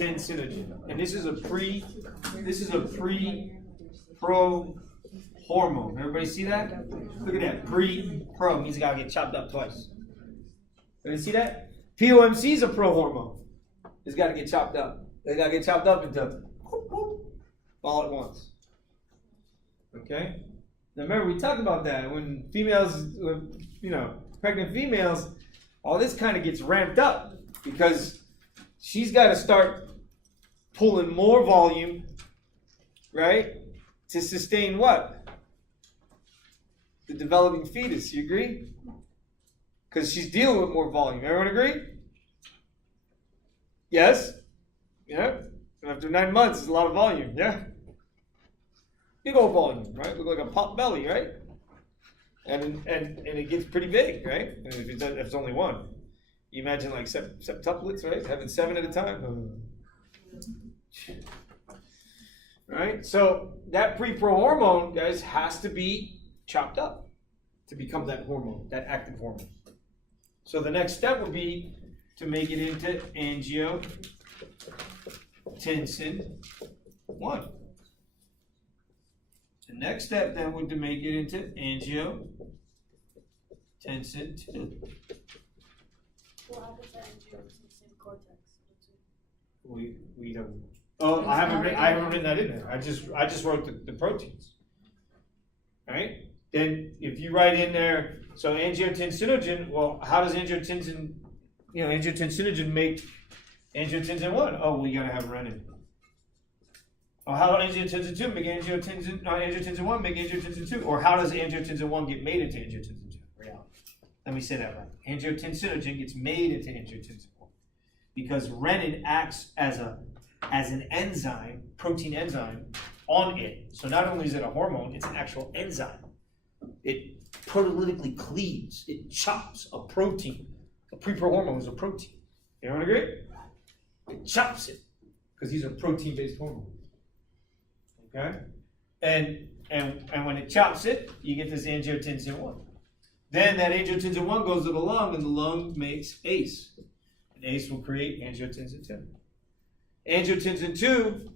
Synogen, and this is a pre-pro hormone. Everybody see that? Look at that. Pre-pro means it gotta get chopped up twice. Everybody see that? POMC is a pro hormone. It's gotta get chopped up. They gotta get chopped up into whoop, whoop, all at once. Okay? Now remember, we talked about that when females, pregnant females, all this kind of gets ramped up because she's got to start pulling more volume, right, to sustain what? The developing fetus. You agree? Because she's dealing with more volume. Everyone agree? Yes? Yeah? After 9 months, it's a lot of volume. Yeah? Big old volume, right? Look like a pot belly, right? And it gets pretty big, right? And if it's only one. You imagine like septuplets, right? Having 7 at a time. Right? So that pre-pro hormone, guys, has to be chopped up to become that hormone, that active hormone. So the next step would be to make it into angiotensin 1. The next step then would be to make it into angiotensin 2. What happens to angiotensin cortex? We don't. Oh, I haven't written that in there. I just wrote the proteins. All right. Then if you write in there, so angiotensinogen. Well, how does angiotensinogen make angiotensin 1? Oh, well, you gotta have renin. Oh, how does angiotensin 2 make angiotensin 1 make angiotensin 2? Or how does angiotensin 1 get made into angiotensin 2? Let me say that right. Angiotensinogen gets made into angiotensin 1 because renin acts as an enzyme, protein enzyme, on it. So not only is it a hormone, it's an actual enzyme. It proteolytically cleaves, it chops a protein. A pre-pro hormone is a protein. Everyone agree? It chops it because these are protein-based hormones. Okay? And when it chops it, you get this angiotensin 1. Then that angiotensin 1 goes to the lung, and the lung makes ACE. And ACE will create angiotensin 2. Angiotensin 2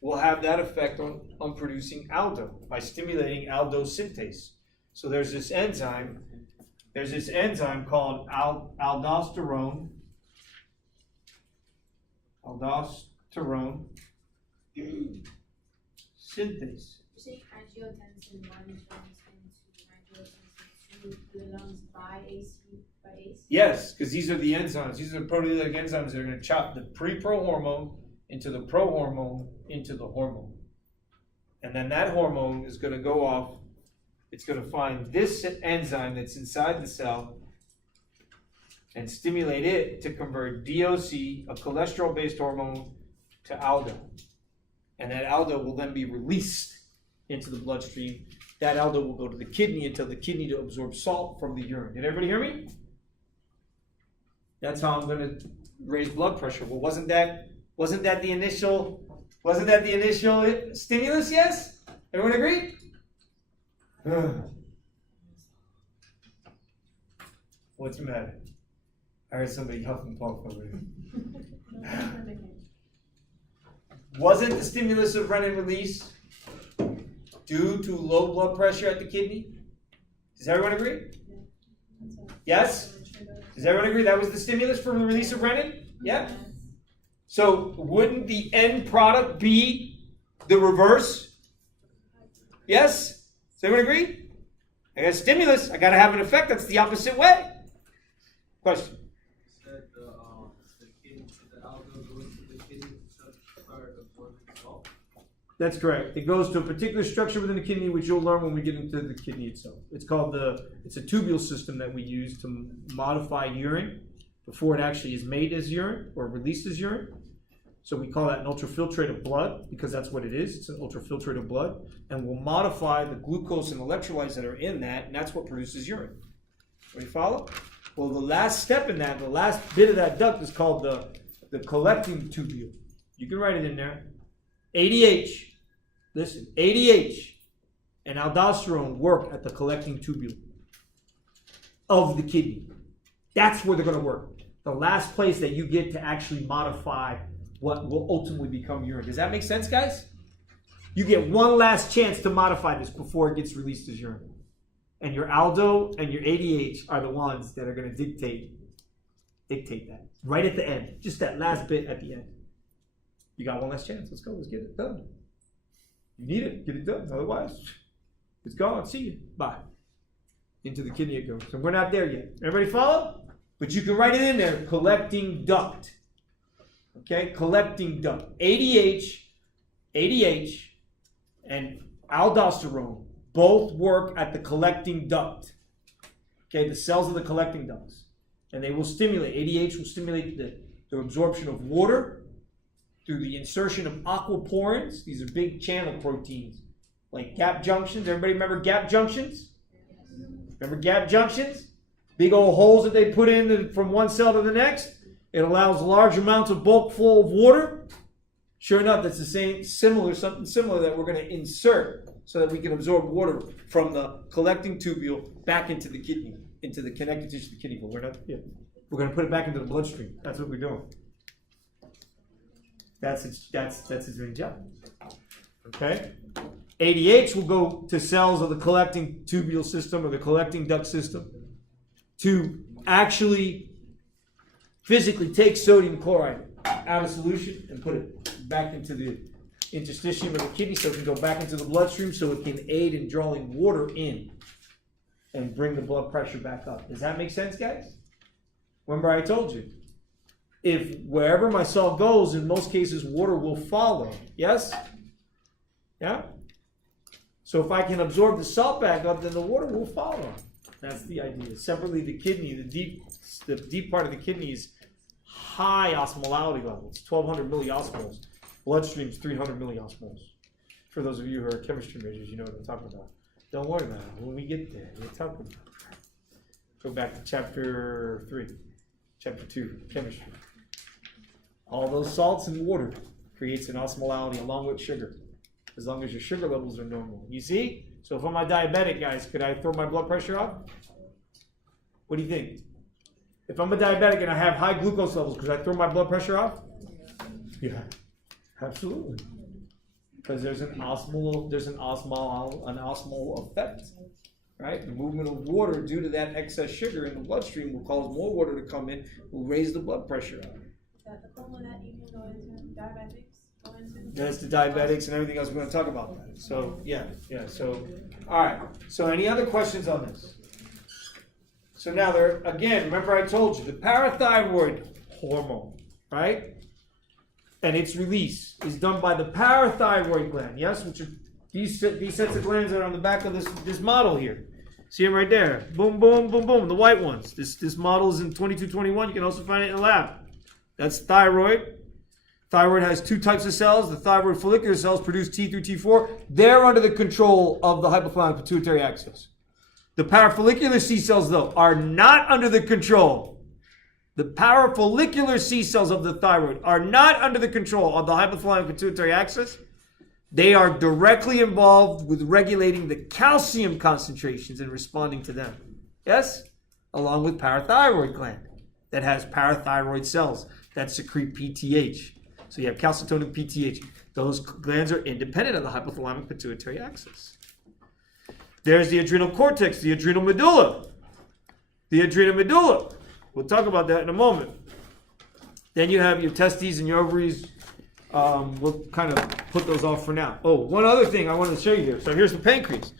will have that effect on producing aldo by stimulating aldosynthase. So there's this enzyme called aldosterone synthase. You say angiotensin 1 turns into angiotensin 2 to the lungs by ACE? Yes, because these are the enzymes. These are the proteolytic enzymes that are going to chop the pre-pro hormone into the pro hormone into the hormone. And then that hormone is going to go off. It's going to find this enzyme that's inside the cell and stimulate it to convert DOC, a cholesterol-based hormone, to aldo. And that aldo will then be released into the bloodstream. That aldo will go to the kidney and tell the kidney to absorb salt from the urine. Did everybody hear me? That's how I'm going to raise blood pressure. Well, wasn't that the initial stimulus? Yes? Everyone agree? What's the matter? I heard somebody huff and puff over here. Wasn't the stimulus of renin release due to low blood pressure at the kidney? Does everyone agree? Yes? Does everyone agree that was the stimulus for the release of renin? Yeah? So wouldn't the end product be the reverse? Yes? Does everyone agree? I got a stimulus, I got to have an effect that's the opposite way. Question? That's correct. It goes to a particular structure within the kidney, which you'll learn when we get into the kidney itself. It's called it's a tubule system that we use to modify urine before it actually is made as urine or released as urine. So we call that an ultrafiltrated blood because that's what it is. It's an ultrafiltrated blood. And we'll modify the glucose and electrolytes that are in that, and that's what produces urine. Do you follow? Well, the last step in that, the last bit of that duct is called the collecting tubule. You can write it in there. ADH. Listen, ADH and aldosterone work at the collecting tubule of the kidney. That's where they're going to work. The last place that you get to actually modify what will ultimately become urine. Does that make sense, guys? You get one last chance to modify this before it gets released as urine. And your aldo and your ADH are the ones that are going to dictate that. Right at the end. Just that last bit at the end. You got one last chance. Let's go. Let's get it done. You need it. Get it done. Otherwise, it's gone. See you. Bye. Into the kidney it goes. So we're not there yet. Everybody follow? But you can write it in there. Collecting duct. Okay? Collecting duct. ADH, and aldosterone both work at the collecting duct. Okay? The cells of the collecting ducts. And they will stimulate. ADH will stimulate the absorption of water through the insertion of aquaporins. These are big channel proteins. Like gap junctions. Everybody remember gap junctions? Remember gap junctions? Big old holes that they put in from one cell to the next. It allows large amounts of bulk flow of water. Sure enough, that's the same, something similar that we're going to insert so that we can absorb water from the collecting tubule back into the kidney, into the connective tissue of the kidney. But we're going to put it back into the bloodstream. That's what we're doing. That's its main job. Okay? ADH will go to cells of the collecting tubule system or the collecting duct system to actually physically take sodium chloride out of solution and put it back into the interstitium of the kidney so it can go back into the bloodstream so it can aid in drawing water in and bring the blood pressure back up. Does that make sense, guys? Remember I told you, if wherever my salt goes, in most cases, water will follow. Yes? Yeah? So if I can absorb the salt back up, then the water will follow. That's the idea. Separately, the kidney, the deep part of the kidney is high osmolality level. It's 1,200 milliosmoles. Bloodstream's 300 milliosmoles. For those of you who are chemistry majors, you know what I'm talking about. Don't worry about it. When we get there, we'll talk about it. Go back to chapter 3, chapter 2, chemistry. All those salts and water creates an osmolality along with sugar, as long as your sugar levels are normal. You see? So if I'm a diabetic, guys, could I throw my blood pressure up? What do you think? If I'm a diabetic and I have high glucose levels, could I throw my blood pressure off? Yeah, absolutely. Because there's an osmolar effect, right? The movement of water due to that excess sugar in the bloodstream will cause more water to come in, will raise the blood pressure up. That the colon that you can go into diabetics. That's the diabetics and everything else. We're going to talk about that. So, yeah. So, all right. So, any other questions on this? So, now there, again, remember I told you, the parathyroid hormone, right? And its release is done by the parathyroid gland, yes? Which are these sets of glands that are on the back of this model here. See them right there. Boom, boom, boom, boom. The white ones. This model is in 2221. You can also find it in the lab. That's thyroid. Thyroid has two types of cells. The thyroid follicular cells produce T through T4. They're under the control of the hypothalamic pituitary axis. The parafollicular C cells, though, are not under the control. The parafollicular C cells of the thyroid are not under the control of the hypothalamic pituitary axis. They are directly involved with regulating the calcium concentrations and responding to them. Yes? Along with parathyroid gland that has parathyroid cells that secrete PTH. So you have calcitonin PTH. Those glands are independent of the hypothalamic pituitary axis. There's the adrenal cortex, the adrenal medulla. The adrenal medulla. We'll talk about that in a moment. Then you have your testes and your ovaries. We'll kind of put those off for now. Oh, one other thing I wanted to show you here. So here's the pancreas.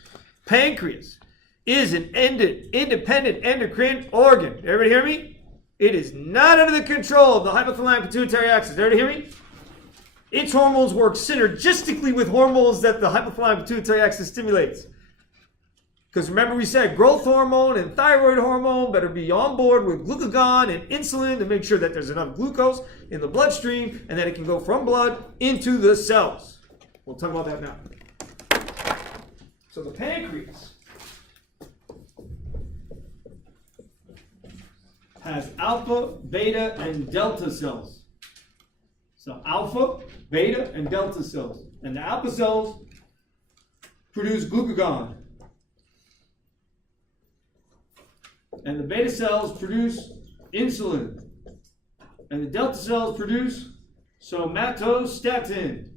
Pancreas is an independent endocrine organ. Everybody hear me? It is not under the control of the hypothalamic pituitary axis. Everybody hear me? Its hormones work synergistically with hormones that the hypothalamic pituitary axis stimulates. Because remember we said growth hormone and thyroid hormone better be on board with glucagon and insulin to make sure that there's enough glucose in the bloodstream and that it can go from blood into the cells. We'll talk about that now. So the pancreas has alpha, beta, and delta cells. So alpha, beta, and delta cells. And the alpha cells produce glucagon. And the beta cells produce insulin. And the delta cells produce Somatostatin.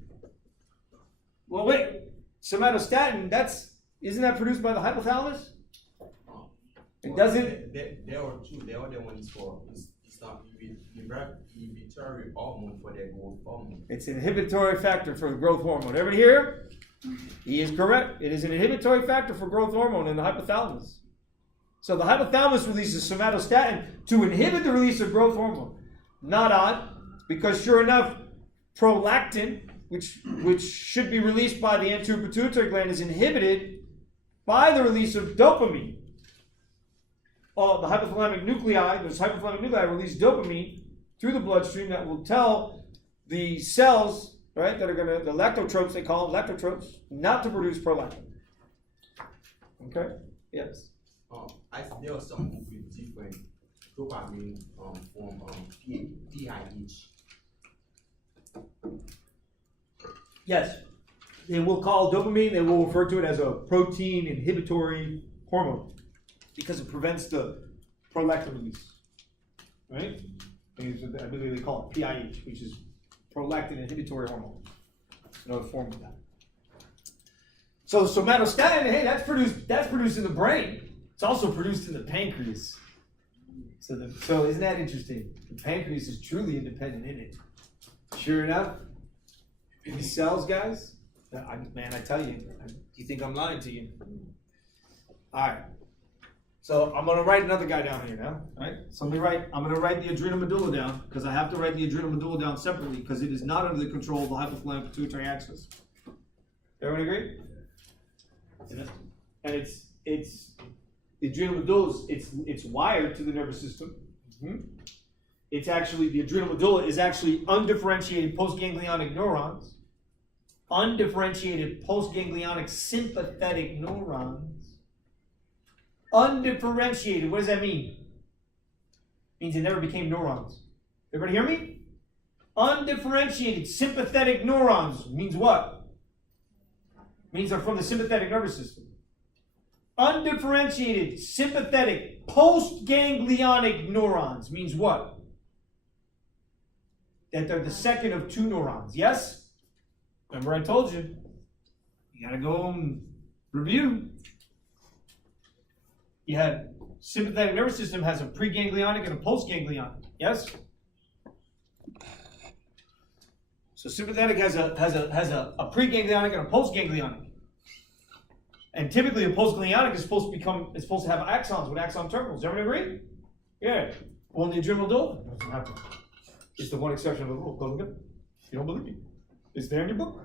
Well, wait. Somatostatin, isn't that produced by the hypothalamus? It doesn't. There are two. The other one is for it's not inhibitory hormone for the growth hormone. It's an inhibitory factor for growth hormone. Everybody here? He is correct. It is an inhibitory factor for growth hormone in the hypothalamus. So the hypothalamus releases somatostatin to inhibit the release of growth hormone. Not odd, because sure enough, prolactin, which should be released by the anterior pituitary gland, is inhibited by the release of dopamine. The hypothalamic nuclei, those hypothalamic nuclei release dopamine through the bloodstream that will tell the cells, right, that are going to, the lactotropes, they call them lactotropes, not to produce prolactin. Okay? Yes. There are some with different dopamine from PIH. Yes. They will call dopamine, they will refer to it as a protein inhibitory hormone because it prevents the prolactin release. Right? I believe they call it PIH, which is prolactin inhibitory hormone. Another form of that. So somatostatin, hey, that's produced in the brain. It's also produced in the pancreas. So isn't that interesting? The pancreas is truly independent in it. Sure enough, these cells, guys, man, I tell you, you think I'm lying to you? All right. So I'm going to write another guy down here now. All right. So I'm going to write the adrenal medulla down because I have to write the adrenal medulla down separately because it is not under the control of the hypothalamic pituitary axis. Everyone agree? And it's the adrenal medulla. It's wired to the nervous system. Mm-hmm. It's actually, the adrenal medulla is actually undifferentiated postganglionic neurons, undifferentiated postganglionic sympathetic neurons, undifferentiated. What does that mean? It means it never became neurons. Everybody hear me? Undifferentiated sympathetic neurons means what? Means they're from the sympathetic nervous system. Undifferentiated sympathetic postganglionic neurons means what? That they're the second of two neurons. Yes? Remember I told you. You gotta go and review. You had sympathetic nervous system has a preganglionic and a postganglionic. Yes? So sympathetic has a preganglionic and a postganglionic. And typically a postganglionic is supposed to have axons with axon terminals. Everyone agree? Yeah. Well, in the adrenal medulla, it doesn't happen. It's the one exception of the rule. Go look at it. You don't believe me? It's there in your book.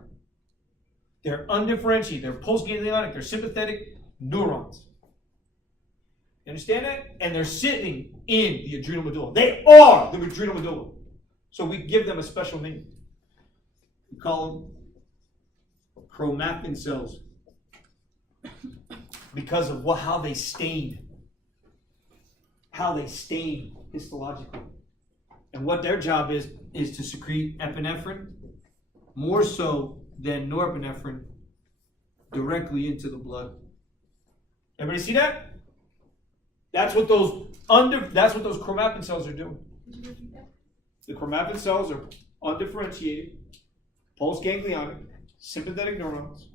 They're undifferentiated. They're postganglionic. They're sympathetic neurons. You understand that? And they're sitting in the adrenal medulla. They are the adrenal medulla. So we give them a special name. We call them chromatin cells because of how they stain. How they stain histologically. And what their job is to secrete epinephrine, more so than norepinephrine, directly into the blood. Everybody see that? That's what those chromatin cells are doing. The chromatin cells are undifferentiated, postganglionic, sympathetic neurons.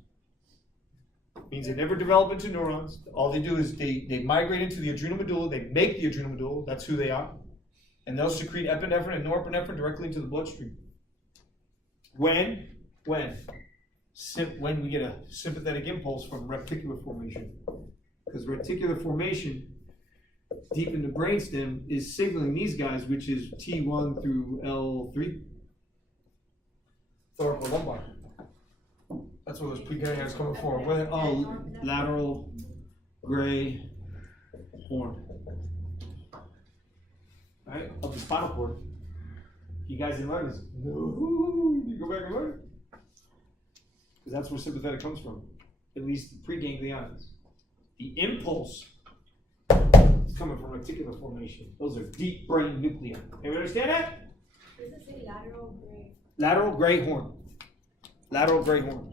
Means they never develop into neurons. All they do is they migrate into the adrenal medulla. They make the adrenal medulla. That's who they are. And they'll secrete epinephrine and norepinephrine directly into the bloodstream. When we get a sympathetic impulse from reticular formation. Because reticular formation deep in the brainstem is signaling these guys, which is T1 through L3. Thoracolumbar. That's where those preganglions are coming from. Lateral gray horn. Right? Of the spinal cord. You guys didn't learn this? No, you go back and learn. Because that's where sympathetic comes from. At least the preganglions. The impulse is coming from reticular formation. Those are deep brain nuclei. Everybody understand that? Does it say lateral gray? Lateral gray horn. Lateral gray horn.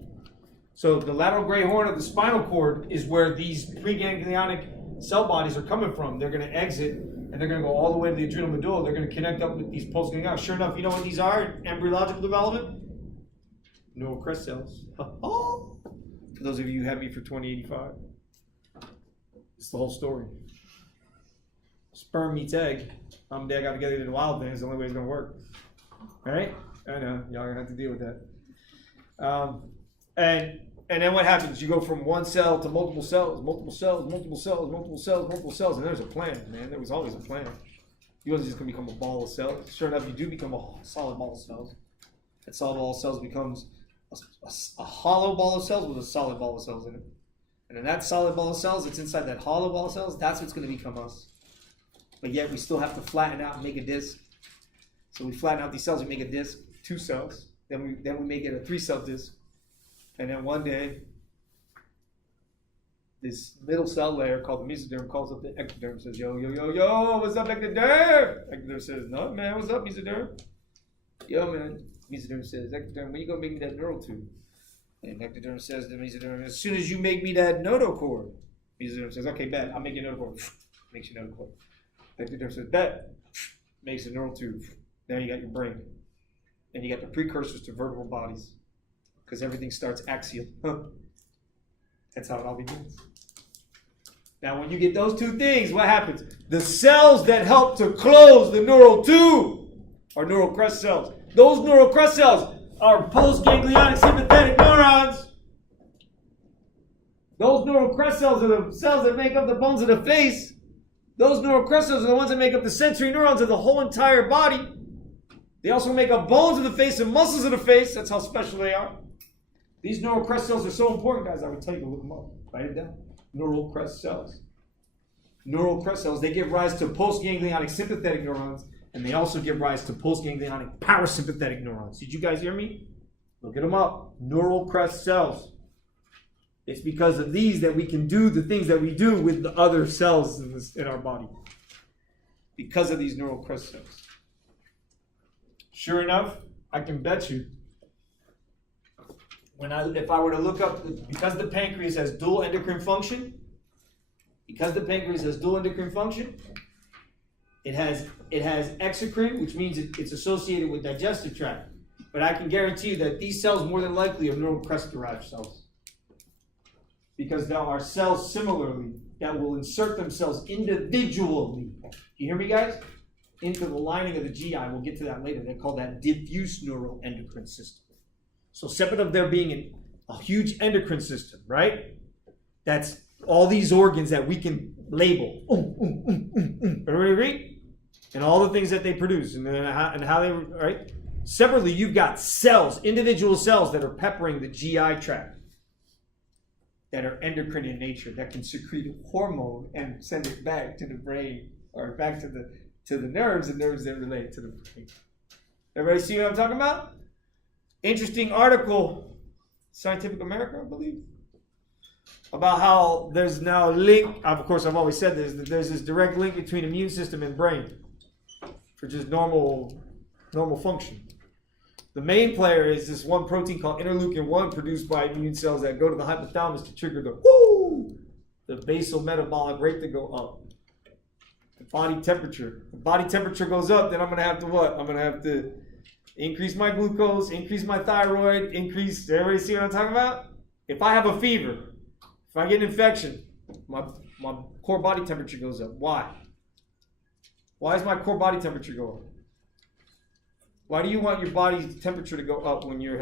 So the lateral gray horn of the spinal cord is where these preganglionic cell bodies are coming from. They're going to exit and they're going to go all the way to the adrenal medulla. They're going to connect up with these pulse ganglion. Sure enough, you know what these are in embryological development? Neural crest cells. Oh. For those of you who had me for 2085, it's the whole story. Sperm meets egg. Mom and dad got together in the wild thing. It's the only way it's going to work. All right? I know. Y'all going to have to deal with that. And then what happens? You go from one cell to multiple cells, multiple cells, multiple cells, multiple cells, multiple cells, and there's a plan, man. There was always a plan. You wasn't just going to become a ball of cells. Sure enough, you do become a solid ball of cells. That solid ball of cells becomes a hollow ball of cells with a solid ball of cells in it. And then that solid ball of cells that's inside that hollow ball of cells, that's what's going to become us. But yet we still have to flatten out and make a disc. So we flatten out these cells, we make a disc, 2 cells. Then we make it a 3-cell disc. And then one day, this middle cell layer called the mesoderm calls up the ectoderm and says, yo, yo, yo, yo, what's up, ectoderm? Ectoderm says, no, man, what's up, mesoderm? Yo, man. Mesoderm says, ectoderm, when you gonna make me that neural tube? And ectoderm says to mesoderm, as soon as you make me that notochord. Mesoderm says, okay, bet, I'll make you a notochord. Makes you a notochord. Ectoderm says, bet. Makes a neural tube. Now you got your brain. And you got the precursors to vertebral bodies. Because everything starts axial. That's how it all begins. Now, when you get those 2 things, what happens? The cells that help to close the neural tube are neural crest cells. Those neural crest cells are postganglionic sympathetic neurons. Those neural crest cells are the cells that make up the bones of the face. Those neural crest cells are the ones that make up the sensory neurons of the whole entire body. They also make up bones of the face and muscles of the face. That's how special they are. These neural crest cells are so important, guys. I would tell you to look them up. Write it down. Neural crest cells. Neural crest cells, they give rise to postganglionic sympathetic neurons, and they also give rise to postganglionic parasympathetic neurons. Did you guys hear me? Look at them up. Neural crest cells. It's because of these that we can do the things that we do with the other cells in our body. Because of these neural crest cells. Sure enough, I can bet you, if I were to look up, because the pancreas has dual endocrine function, it has exocrine, which means it's associated with digestive tract. But I can guarantee you that these cells more than likely are neural crest derived cells. Because there are cells similarly that will insert themselves individually. Do you hear me, guys? Into the lining of the GI. We'll get to that later. They call that diffuse neural endocrine system. So separate of there being a huge endocrine system, right? That's all these organs that we can label. Everybody agree? And all the things that they produce and how they, right? Separately, you've got cells, individual cells that are peppering the GI tract, that are endocrine in nature, that can secrete hormone and send it back to the brain or back to the nerves, and nerves that relate to the brain. Everybody see what I'm talking about? Interesting article, Scientific American, I believe, about how there's now a link. Of course, I've always said this, that there's this direct link between immune system and brain for just normal function. The main player is this one protein called interleukin-1 produced by immune cells that go to the hypothalamus to trigger the basal metabolic rate to go up. The body temperature. If body temperature goes up, then I'm going to have to what? I'm going to have to increase my glucose, increase my thyroid, everybody see what I'm talking about? If I have a fever, if I get an infection, my core body temperature goes up. Why? Why does my core body temperature go up? Why do you want your body's temperature to go up when you're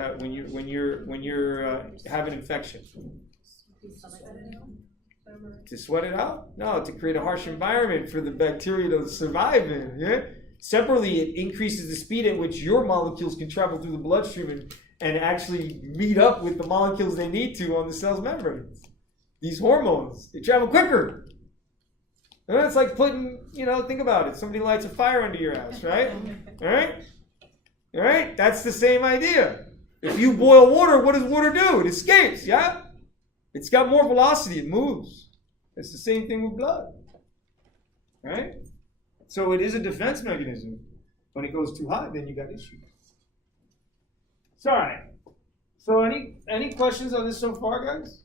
having infection? To sweat it out? No, to create a harsh environment for the bacteria to survive in. Yeah. Separately, it increases the speed at which your molecules can travel through the bloodstream and actually meet up with the molecules they need to on the cell's membranes. These hormones, they travel quicker. And it's like putting, think about it. Somebody lights a fire under your ass, right? All right? That's the same idea. If you boil water, what does water do? It escapes, yeah? It's got more velocity, it moves. It's the same thing with blood. Right? So it is a defense mechanism. When it goes too high, then you got issues. So, all right. So any questions on this so far, guys?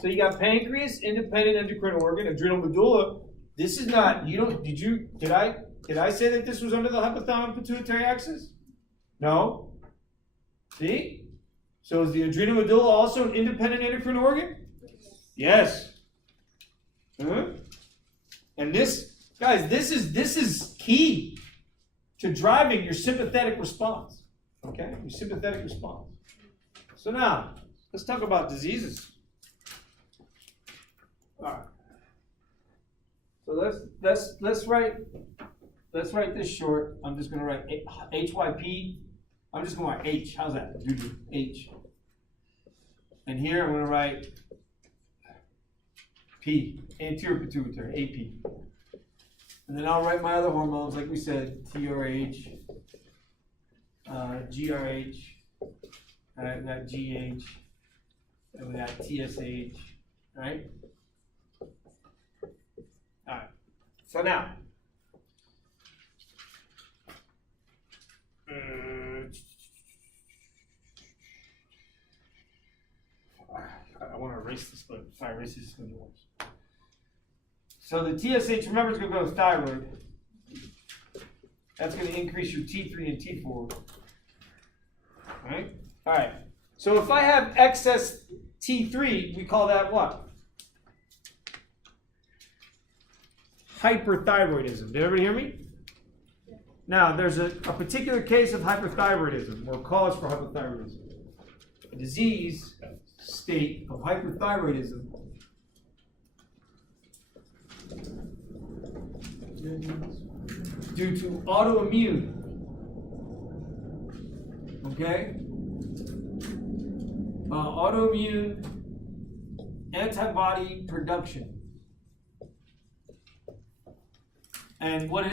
So you got pancreas, independent endocrine organ, adrenal medulla, This is not, did I say that this was under the hypothalamic pituitary axis? No. See? So is the adrenal medulla also an independent endocrine organ? Yes. And this, guys, this is key to driving your sympathetic response. Okay? Your sympathetic response. So now, let's talk about diseases. All right. So let's write this short. I'm just going to write HYP. I'm just going to write H. How's that? H. And here I'm going to write P, anterior pituitary, AP. And then I'll write my other hormones, like we said, TRH, GRH, and I got GH, and we got TSH, right? All right. So now, I want to erase this, but if I erase this, it's going to be worse. So the TSH, remember, is going to go to thyroid. That's going to increase your T3 and T4. Right? All right. So if I have excess T3, we call that what? Hyperthyroidism. Did everybody hear me? Now, there's a particular case of hyperthyroidism, or cause for hyperthyroidism. A disease state of hyperthyroidism due to autoimmune, okay? Autoimmune antibody production. And what